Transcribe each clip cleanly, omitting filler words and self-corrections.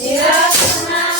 Yeah.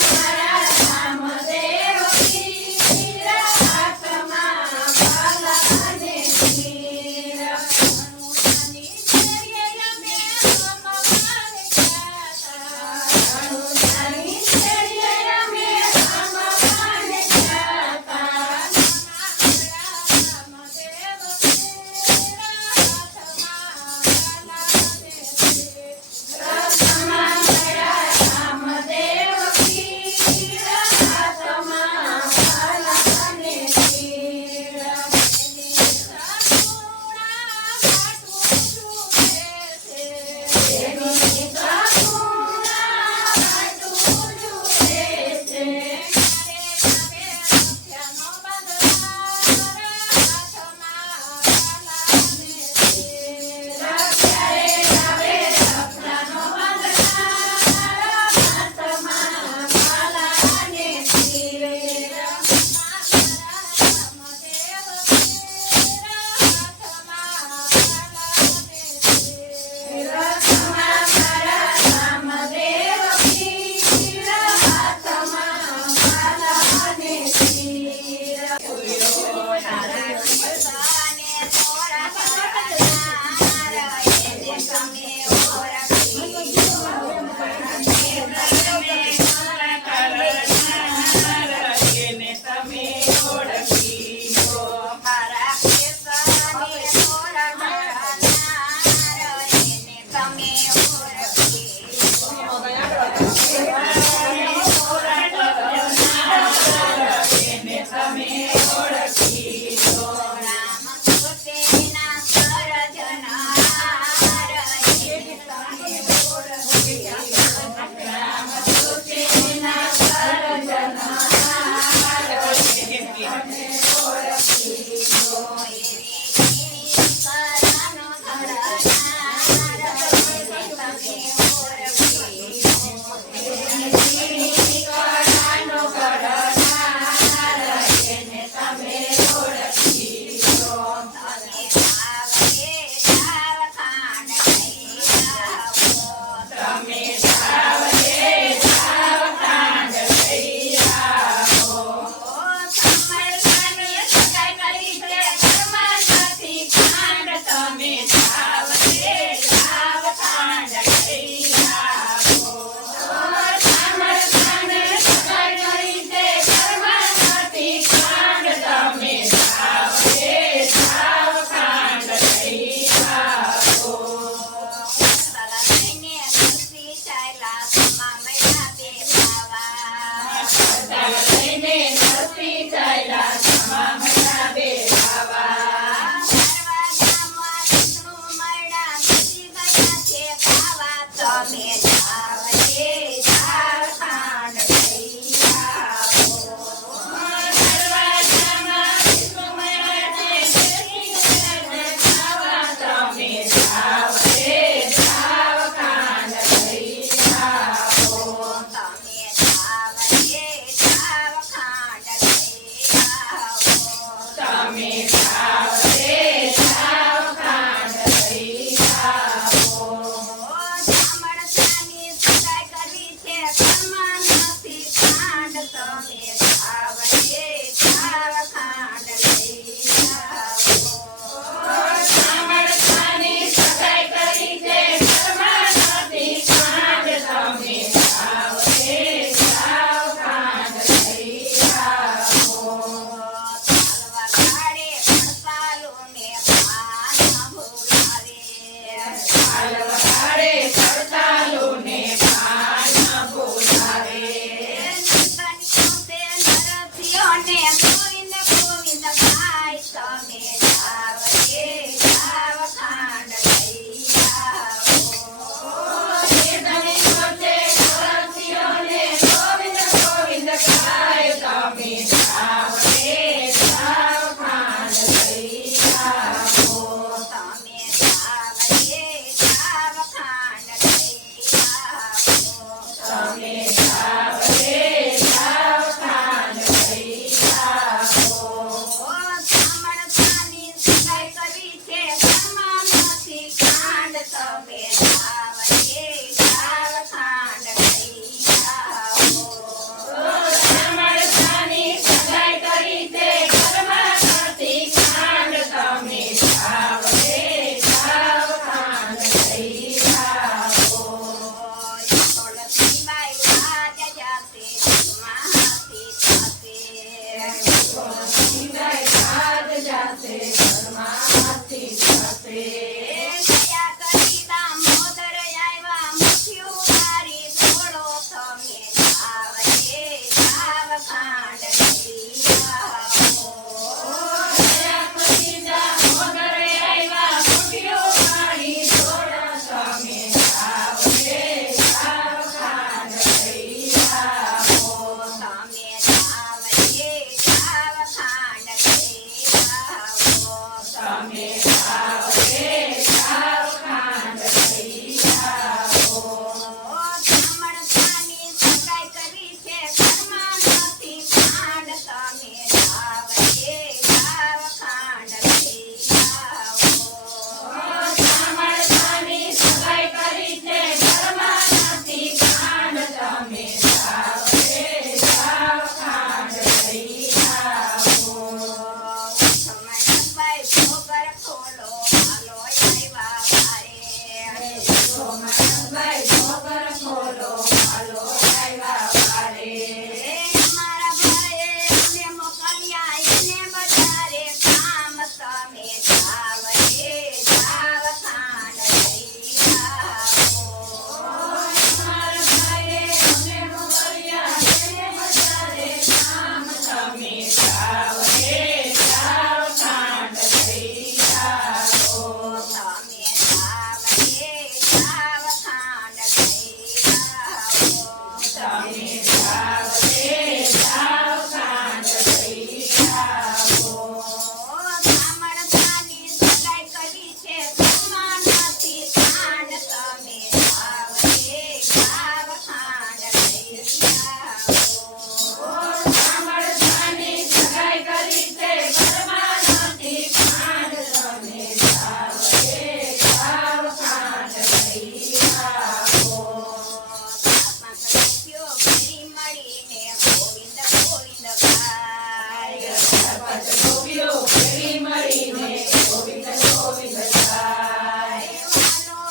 ગાય પાંચ ગોપીઓ ભેળી મળીને ગોવિંદ ગોવિંદ ગાય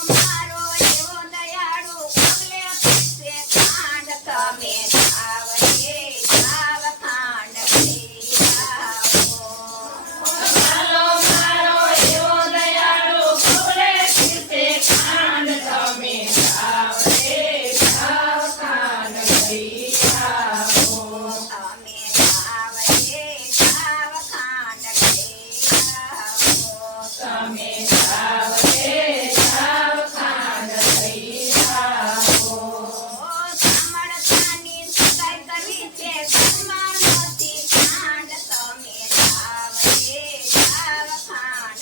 મારો એવો દયાળુ પગલે પીસે ખાંડ તમે જાવજે જાવ ખાંડ મારો એવો દયાળુ પગલે પીસે ખાંડ તમે જાવજે જાવ ખાંડ લઈ આવો તમે જાવજે જાવ ખાંડ તમે જાવજે જાવ ખાંડ લઈ આવો સામળતાની સગાઈ કરી છે ઘરમાં નહોતી ખાંડ તમે જાવજે જાવ ખાંડ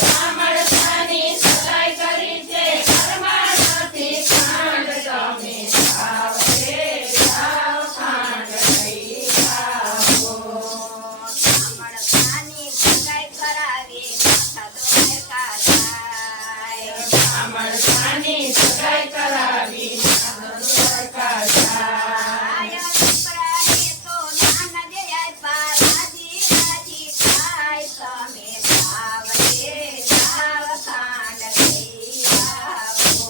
સામળતાની સગાઈ કરી છે ઘરમાં નથી ખાંડ તમે જાવજે જાવ ખાંડ લઈ આવો સામળતાની સગાઈ કરાવી માથા દ્વારકા જાય સામળતાની સગાઈ કરાવી દ્વારકા જાય દીકરાને તો નાના જે આપ્યા રાજી રાજી થાય તમે જાવજે જાવ ખાંડ લઈ આવો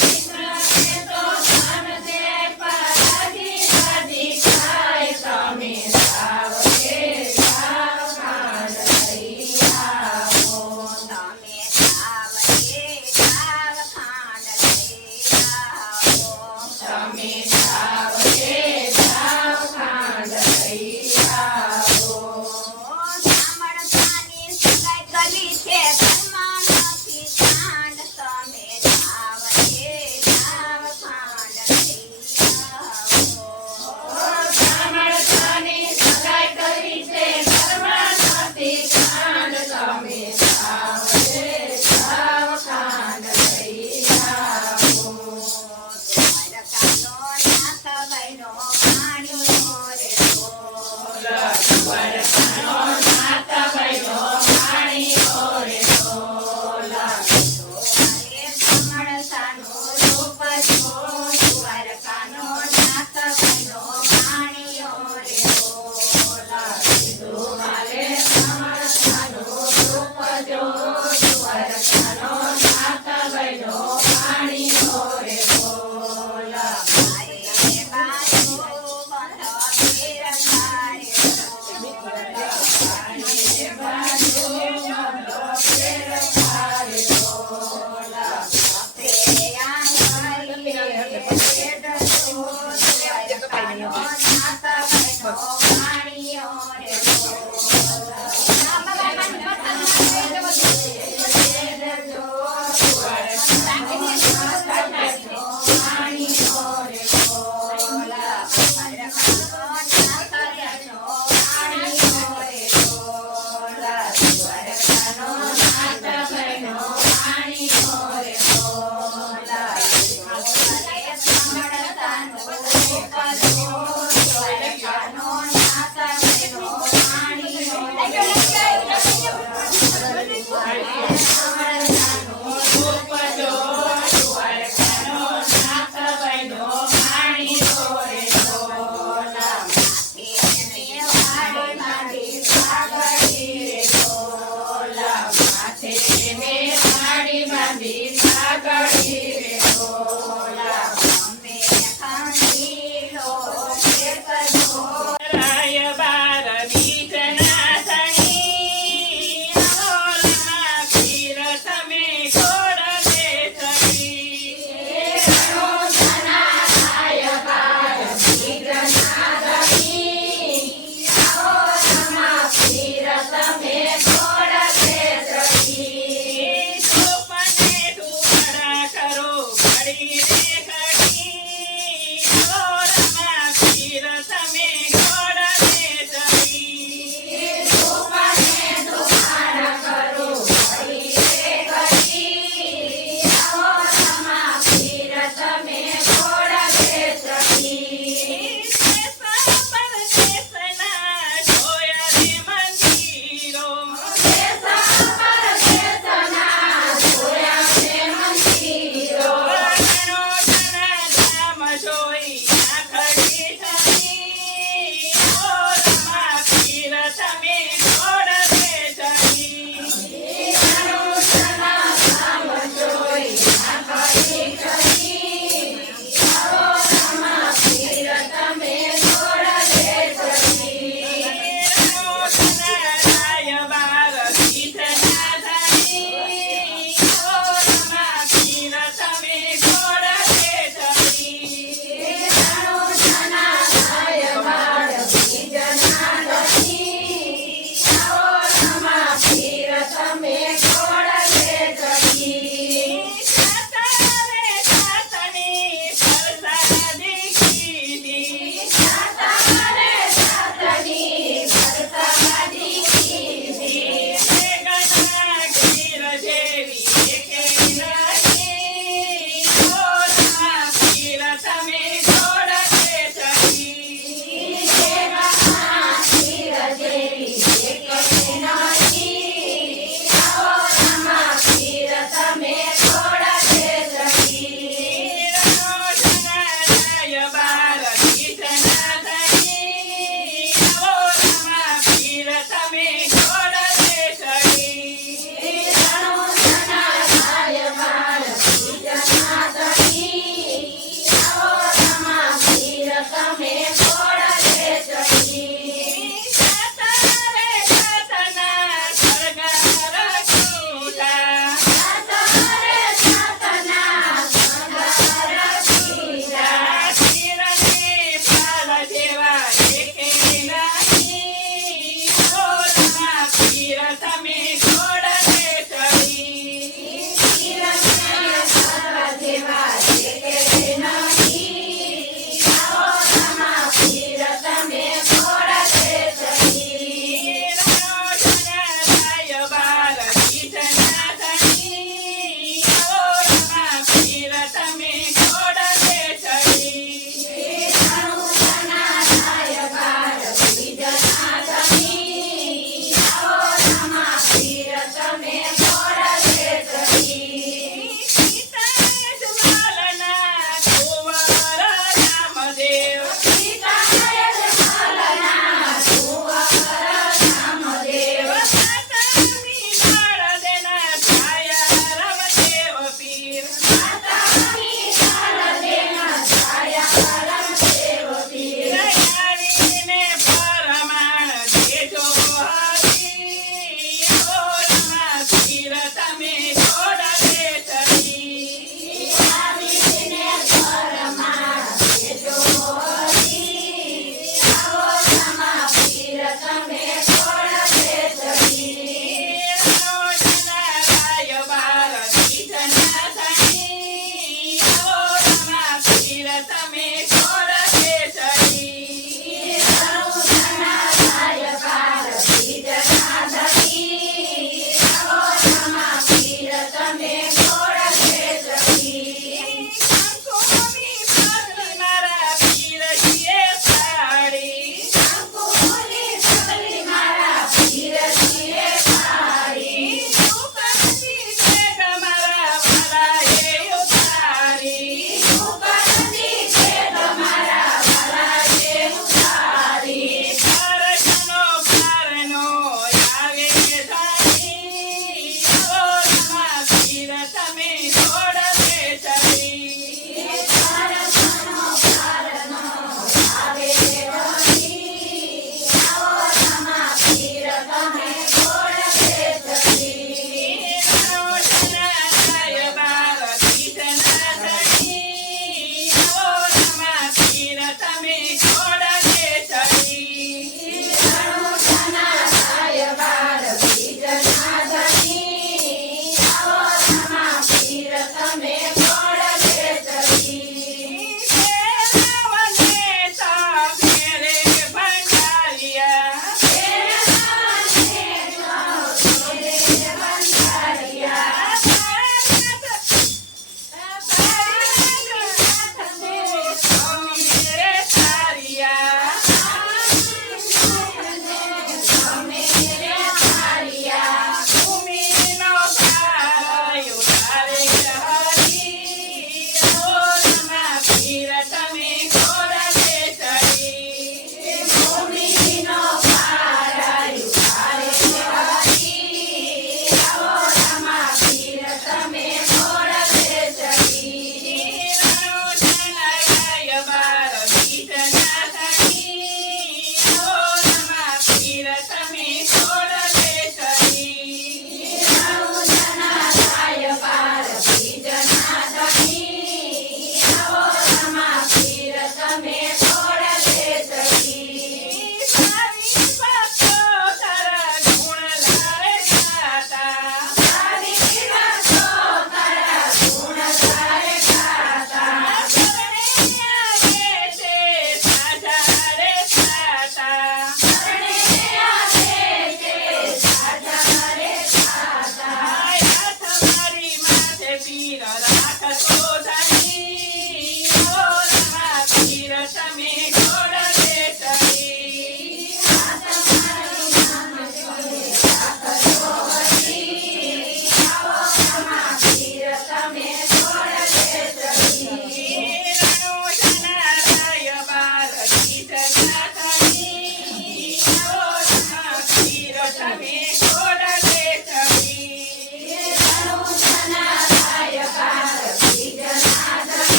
દીકરાને તો દાન દે પારાજી રાજી થાય તમે જાવજે જાવ ખાંડ લઈ આવો તમે જાવજે જાવ ખાંડ લઈ આવો તમે જાવજે જાવ ખાંડ લઈ આવો સામળતાની સગાઈ કરી છે ઘરમાં નથી ખાંડ તમે જાવજે જાવ ખાંડ લઈ આવો સામળતાની સગાઈ કરી છે ઘરમાં નથી ખાંડ તમે જાવજે જાવ ખાંડ લઈ આવો દ્વારકાનો નાથ બહેનો પાણ્યો રે દ્વારકાનો નાથ બહેનો પાણીઓ રે ઢોલા રે સામળતાનું રૂપ જો દ્વારકાનો નાથ બહેનો પાણ્યો રે મારે સામળતાનું રૂપ જો દ્વારકાનો નાથ બહેનો પાણીઓ રે ઢોલા રે બાજુ બંધ વીર મારે સામળ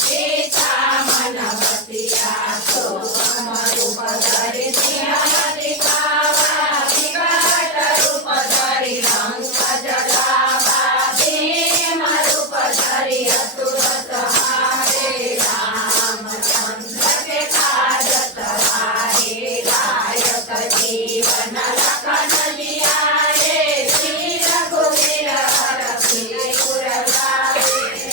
सीता मन बतिया तो हम रूप धरि सिंह दिखावा विकट रूप धरि लंक जलावा भीम रूप धरि असुर संहारे रामचंद्र के काज सवारे लायक जीवन लखन जियाए श्री रघुवीर हरषि उर लाए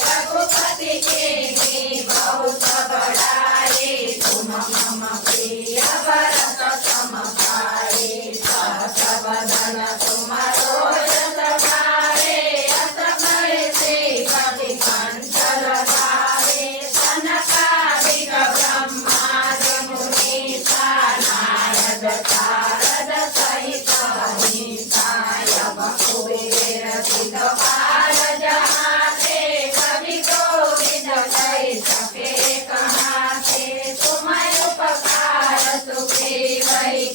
रघुपति कीन्ही बहुत बड़ाई तुम मम प्रिय भरत सम भाई सहस बदन तुम्हारो जस भाए अस भय श्रीपति कंठ लगाए सनकादिक ब्रह्मादि मुनीसा नारद शारद सहित अहिंसा यम कुबेर सिद्धपाल जहाँ ते कवि कोविद कहि सके कहाँ ते तुम उपकार सुग्रीव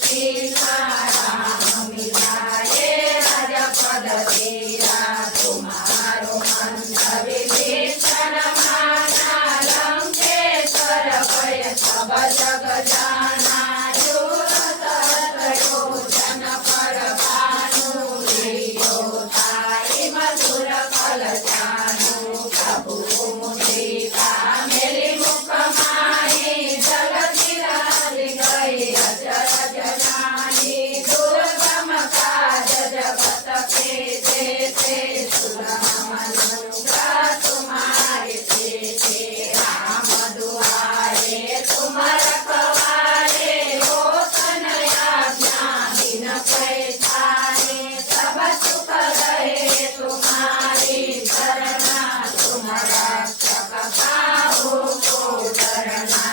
कीन्हा राम मिलाए राजपद तेरा तुम्हारो मंत्र विभीषण माना लंकेश्वर भय सब जग जाना दूर सहस्र योजन पर भानु लियो थाई मधुर फल जानु प्रभु मुद्रिका मेरी मुख माही जगति राधि गई अजर जनानी दुर्गम काज जगत के जेते सुगम अनुग्रह तुम्हारे तेते राम दुआरे तुम रखवारे हो तनया ज्ञान पैठारे सब सुख रहे तुम्हारी शरणा तुम रक्षक काहू को डरना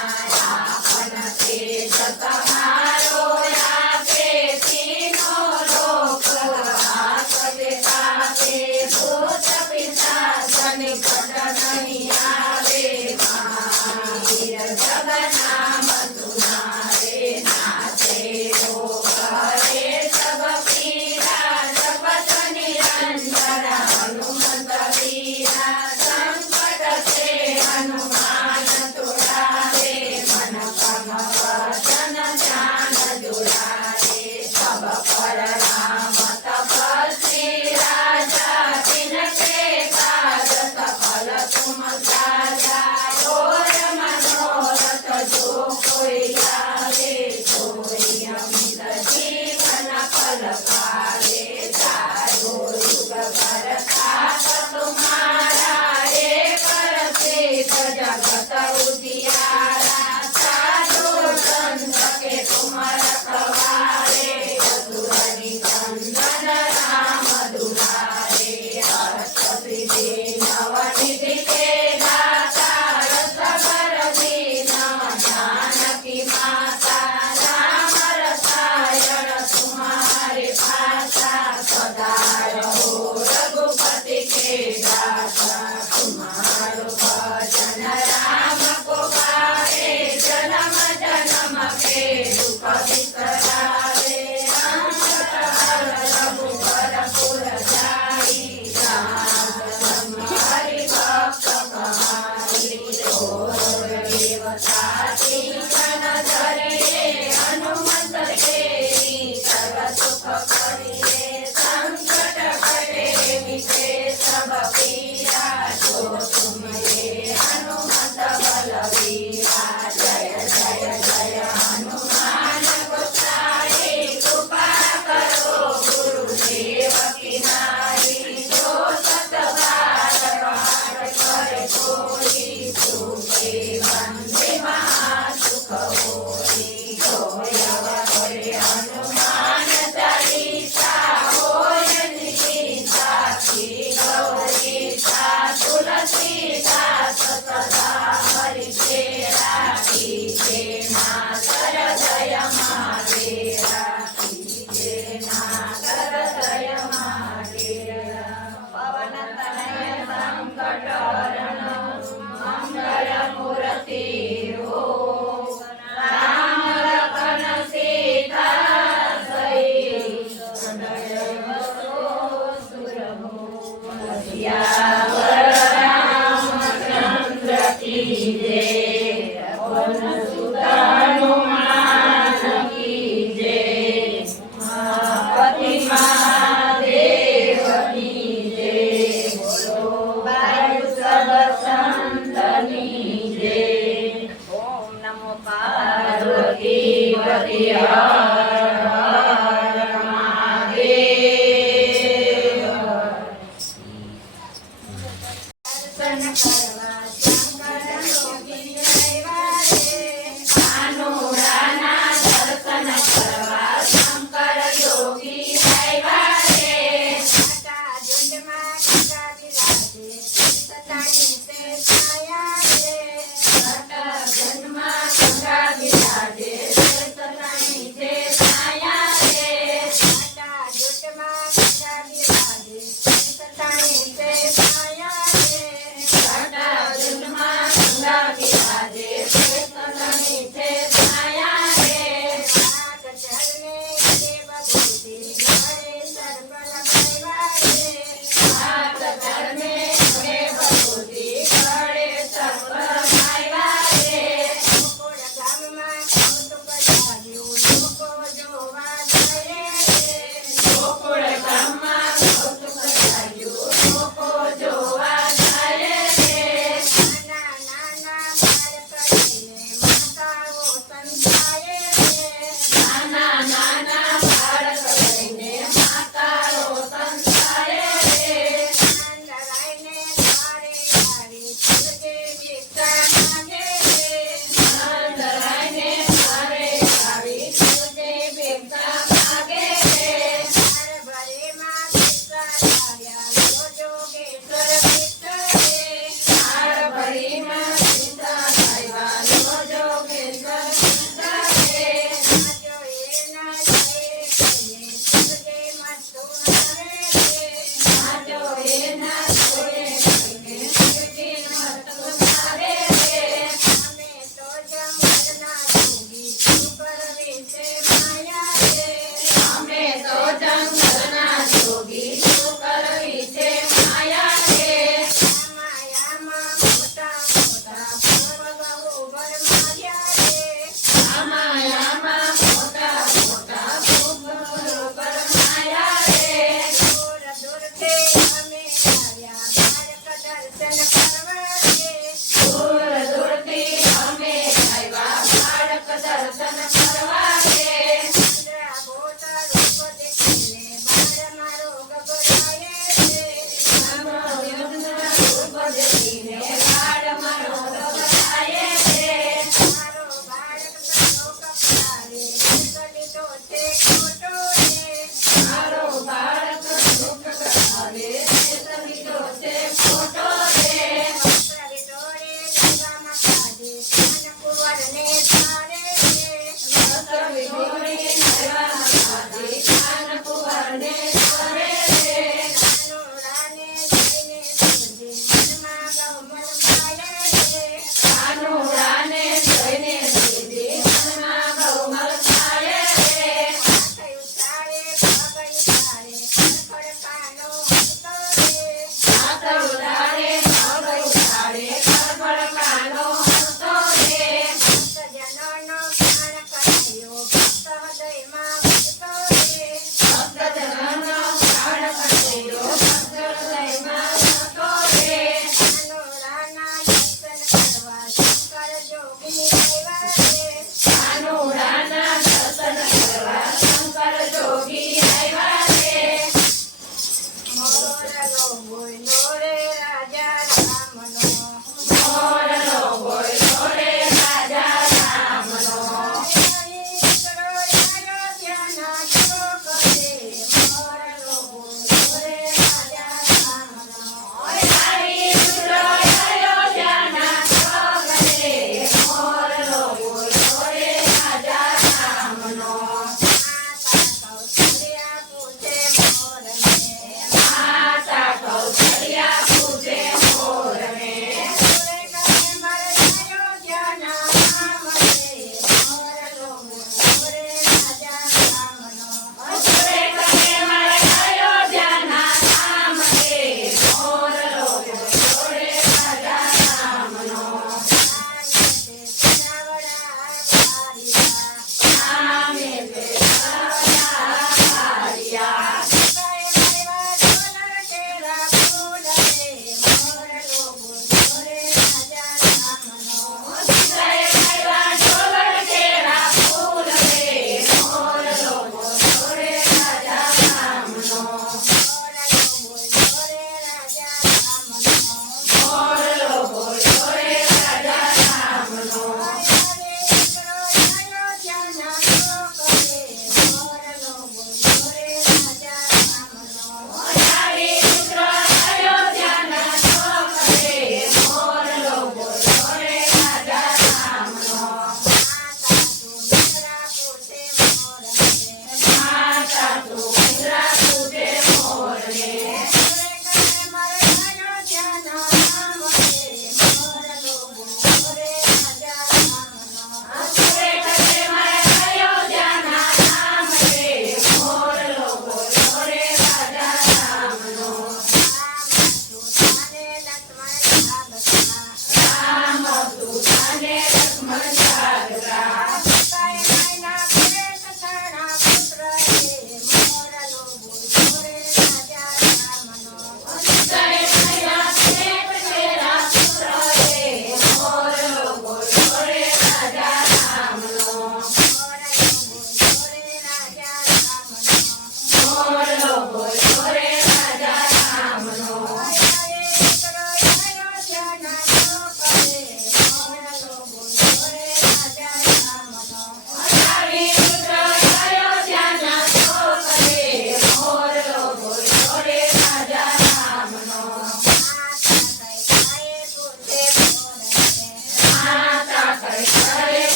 आपन तेज तुम्हारो आपे तीनों लोक हाथ दिखाते भूत पिशाच निकट नहीं आवे महावीर जब नाम तुम्हारे नाचे रोग हरे सब पीरा जपत निरंतर हनुमत वीरा संकट से हनुमान तुड़ारे मन क्रम वचन ध्यान जुड़ारे सब पर राम तपस्वी राजा तिनके काज सफल तुम કી જય પવન સુત હનુમાન કી જય પતિ મહાદેવ કી જય બોલો વાયુ સબ સંતની જય ઓમ નમો પાર્વતી પતિ હર હર મહાદેવ દર્શન કરવા શંકર યોગી આવ્યા રે કાનુડાના દર્શન કરવા શંકર યોગી આવ્યા રે કાકા ઝુંડમાં કાકા બિરાજે સતાની તે છાયા રે જન્મમાં ગંગા બિરાજે સતની તે છાયા રે કાકા ઝુંડમાં કાકા બિરાજે સતાની તે છાયા રે ઘટા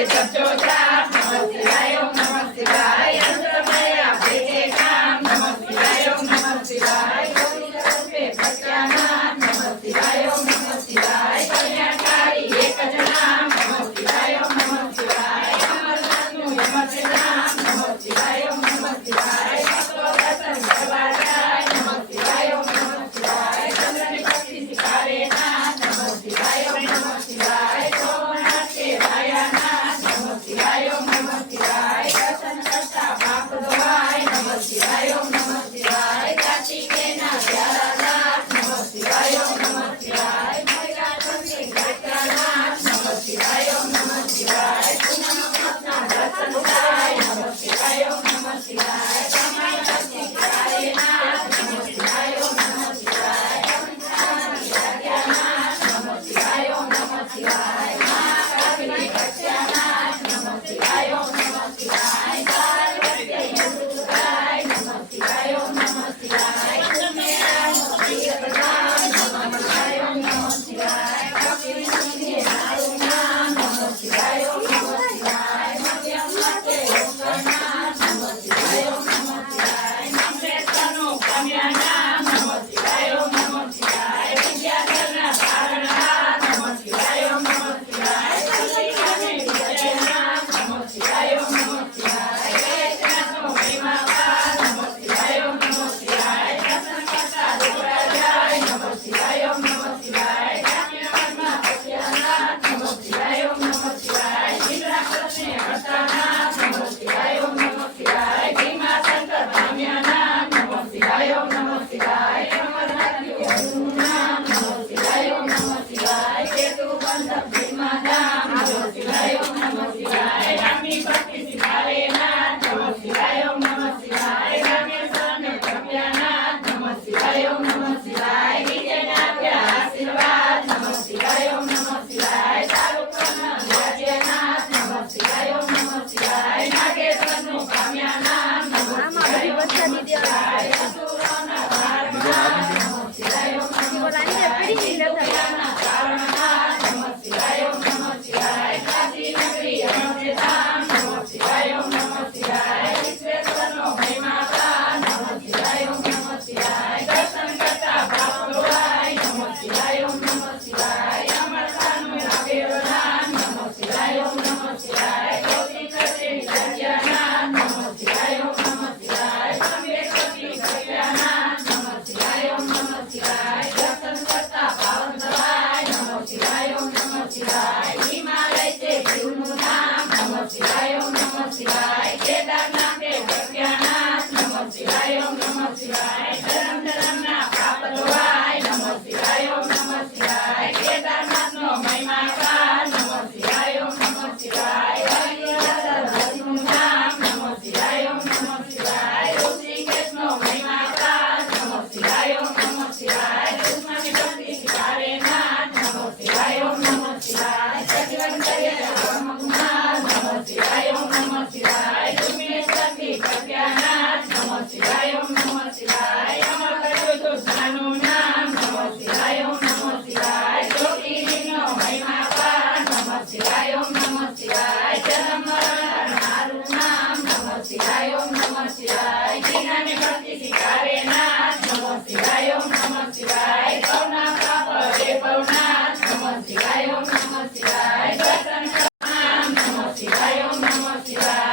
સચોટા નમઃ શિવાય ઓમ નમઃ શિવાય યંત્રમયા ભેટે કામ નમઃ શિવાય ઓમ નમઃ શિવાય ગોવિંદ રૂપે પ્રત્યાનામ નમઃ શિવાય ઓમ નમઃ શિવાય કલ્યાણકારી એક જ નામ નમઃ શિવાય ઓમ નમઃ શિવાય અમરનાથનું યમજ નામ નમઃ શિવાય ઓમ નમઃ શિવાય ભક્તો દર્શન કરવા જાય નમઃ શિવાય ઓમ નમઃ શિવાય ચંદ્રની ભક્તિ શિખારે નાથ નમઃ શિવાય ઓમ નમઃ શિવાય સોમનાથ કે ભાયાનાથ નમઃ શિવાય ઓમ નમઃ શિવાય દર્શન કરતા પાપ ધોવાય નમઃ શિવાય ઓમ નમઃ શિવાય કાર્તિકેયના પ્યારા નાથ નમઃ શિવાય ઓમ નમઃ શિવાય મહિલાચંદ્રી ગાયત્રાનાથ નમઃ શિવાય ઓમ નમઃ શિવાય પૂનમ માસના દર્શન થાય નમઃ શિવાય ઓમ નમઃ શિવાય તમારી ભક્તિ કરે નાથ નમઃ શિવાય ઓમ નમઃ શિવાય નાથ નમઃ શિવાય ઓમ નમઃ શિવાય મહાકાળી પ્રત્યાનાથ નમઃ શિવાય ઓમ નમઃ શિવાય પાર્વતી યંતુરાય નમઃ શિવાય ઓમ નમઃ શિવાય મેરાનો પ્રિયપ્રધાન નમઃ શિવાય ઓમ નમઃ શિવાય ભક્તિની નારું નામ નમઃ શિવાય ઓમ નમઃ શિવાય મધ્યમ માટે ઓંકારનાથ નમઃ શિવાય ઓમ નમઃ શિવાય નમ્રેતરનું કન્યાનામ નમઃ શિવાય ઓમ નમઃ શિવાય વિદ્યાધરના તારણહાર નમઃ શિવાય ઓમ નમઃ શિવાય કલ્યાણી વિજયનાથ નમઃ શિવાય ઓમ નમઃ શિવાય વૈષ્ણવનો મહિમાપાર નમઃ શિવાય ઓમ નમઃ શિવાય દર્શન કરતા દોરા જાય નમઃ શિવાય ઓમ નમઃ શિવાય જામ્યવરમાં પ્રત્યાનાથ નમઃ શિવાય ઓમ નમઃ શિવાય ઇન્દ્રાકૃષ્ણે હસ્તાનાથ નમઃ શિવાય ઓમ નમઃ શિવાય ભીમાશંકર ભામ્યાનાથ નમઃ શિવાય ઓમ નમઃ શિવાય અમરનાથનું યદુનું નામ નમઃ શિવાય ઓમ નમઃ શિવાય કેતુબંધક ભીમાધામ નમઃ શિવાય ઓમ નમઃ શિવાય રામની ભક્તિ શિખારે નાથ નમઃ શિવાય ઓમ નમઃ શિવાય રામેશ્વરને પ્રત્યાનાથ નમઃ શિવાય ઓમ નમઃ શિવાય વિજયનાથ્યા આશીર્વાદ નમઃ શિવાય ઓમ નમઃ શિવાય તાલુકાના રાજ્યનાથ નમઃ શિવાય ઓમ નમઃ શિવાય નાગેશ્વરનું કામ્યાનાથ નમઃ શિવાય ઓમ નમઃ શિવાય અસુરોના તારણહાર નમઃ શિવાય ઓમ નમઃ શિવાય વિદ્યાના તારણહાર નમઃ શિવાય ઓમ નમઃ શિવાય કાશી નગરી અયોધ્યાધામ નમઃ શિવાય ઓમ નમઃ શિવાય વિશ્વેશ્વરનો મહિમાપાર નમઃ શિવાય ઓમ નમઃ શિવાય દર્શન કરતા પાપ ધોવાય નમઃ શિવાય ઓમ નમઃ શિવાય અમરતાનું લાગેલું નામ નમઃ શિવાય ઓમ નમઃ શિવાય ગોવિંદ કૃષ્ણ રાજ્યનાથ નમઃ શિવાય ઓમ નમઃ શિવાય અંબેશ્વરી પ્રત્યાનાથ નમઃ શિવાય ઓમ નમઃ શિવાય દર્શન કરતા પાવન થવાય નમઃ શિવાય ઓમ નમઃ શિવાય હિમાલય છે શિવનું નામ નમઃ શિવાય ઓમ નમઃ શિવાય કેદારનાથે પ્રત્યાનાથ નમઃ શિવાય ઓમ નમઃ શિવાય ધરમ ધરમના પાપ ધોવાય નમઃ શિવાય ઓમ નમઃ શિવાય કેદારનાથનો મહિમાપાર નમઃ શિવાય ઓમ નમઃ શિવાય હરિહર હરિનું નામ નમઃ શિવાય ઓમ નમઃ શિવાય ઋષિકેશનો મહિમાપાર નમઃ શિવાય ઓમ નમઃ શિવાય કૃષ્ણની ભક્તિ શિખારે નાથ નમઃ શિવાય ઓમ નમઃ શિવાય સજીવન કરીએ બ્રહ્મકુમાર નમઃ શિવાય ઓમ નમઃ શિવાય દુર્ગેશ્વરથી પ્રત્યાનાથ નમઃ શિવાય ઓમ નમઃ શિવાય અમર કર્યું કૃષ્ણનું નામ નમઃ શિવાય ઓમ નમઃ શિવાય જ્યોતિર્લિંગનો મહિમાપાર નમઃ શિવાય ઓમ નમઃ શિવાય જન્મ મરણ હારું નામ નમઃ શિવાય ઓમ નમઃ શિવાય જીનાને ભક્તિ શિખારે નાથ નમઃ શિવાય ઓમ નમઃ શિવાય ભવના પાપ હરે ભવનાથ નમઃ શિવાય ઓમ નમઃ શિવાય દર્શન નામ નમઃ શિવાય ઓમ નમઃ શિવાય